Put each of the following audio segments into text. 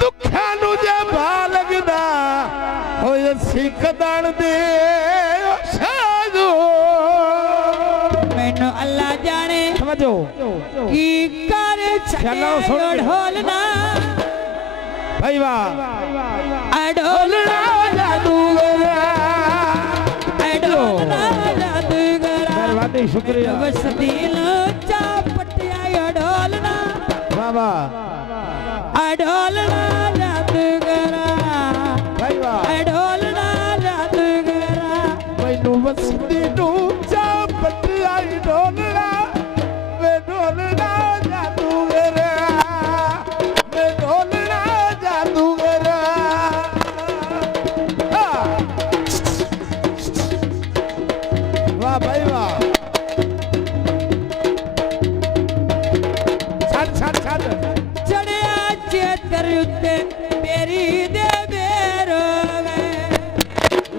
दुखा नु जे भा लगदा होए सिकदण दे साजो मैनू अल्लाह जाने समझो की कर छड़े ढोलना भाई वाह ढोलना जादूगरा ढोलना जादूगरा मेहरबानी शुक्रिया बस दिल चापटिया ढोलना बाबा ढोलना जादूगरा भाई वाह ढोलना जादूगरा मैनू बस दिनू चापटिया ढोलना वे ढोलना जादूगरा वे ढोलना जादूगरा वाह भाई वाह छड़ चढ़िया चेतर उत्ते मेरी दे बेरो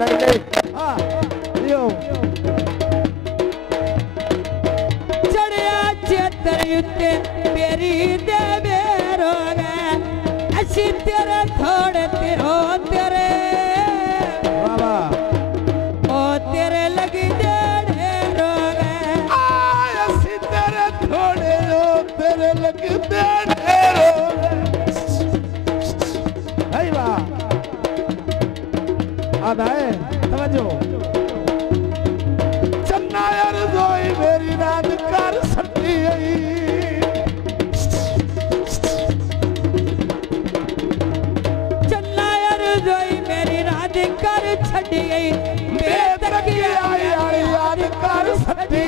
नहीं हाँ यो चढ़िया चेतर उत्ते मेरी दे बेरो ऐसी तेरे थोड़े तेरो तेरे बाबा ओ तेरे लगी डेढ़े रोगे आय सी तेरे थोड़े रो तेरे लगते ढेरो भाई वाह आधा है समझो चन्ना यार जोई मेरी रात कर सकती है चन्ना यार जोई मेरी रात कर छड़ी गई बेतकिया यार याद कर सकती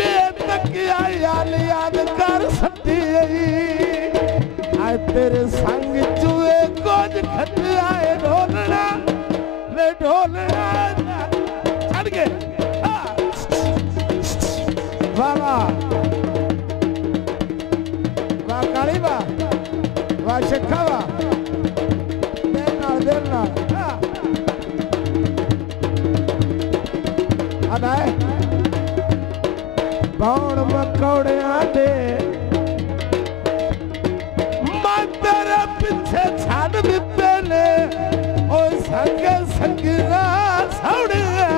बेतकिया याद कर सकती आए तेरे संग चुए कुछ खटियाए ढोलना वे ढोलना चढ़ गए वाह वाह वाह काली वाह शेखा वाह देना आदा है बाण मकौड़िया दे मैं तेरे पीछे छाड़ दिते ने ओ संगे संगरा सौड़िया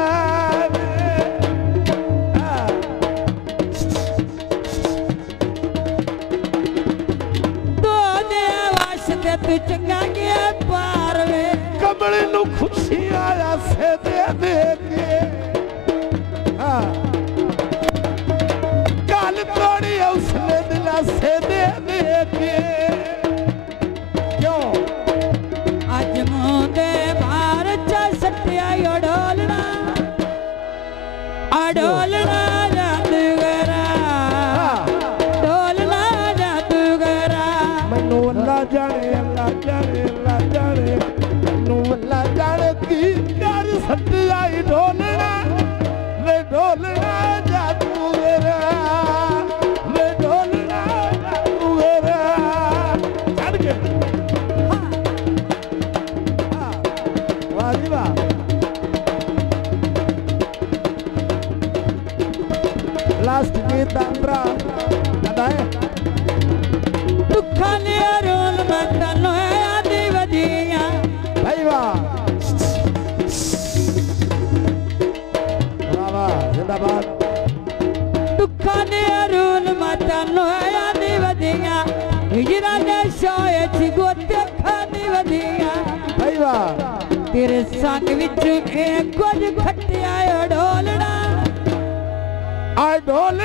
तो दे वास्ते तू चंगा गया पार में कमले नु खुशी आया से दे के काल तोड़ी उसने दिला से दे के क्यों आज मुंदे बाहर चल सटिया ढोलना ढोलना जादूगरा ढोलना जादूगरा मैनू अल्लाह जाने मैनू अल्लाह जाने की कर सटिया ढोलना वे ढोलना जादूगरा वे ढोलना जादूगरा चढ़ के वाह जी वाह लास्ट गीत अंतरा दादा है दुखा ने रोल मत नोया दी वदिया भाई वाह जिंदाबाद दुखा ने रोल मत नोया दी वदिया हिजरा ने सोए ची गोते खानी वदिया भाई वाह तेरे संग विच एक कुछ खटिया ढोलना I don't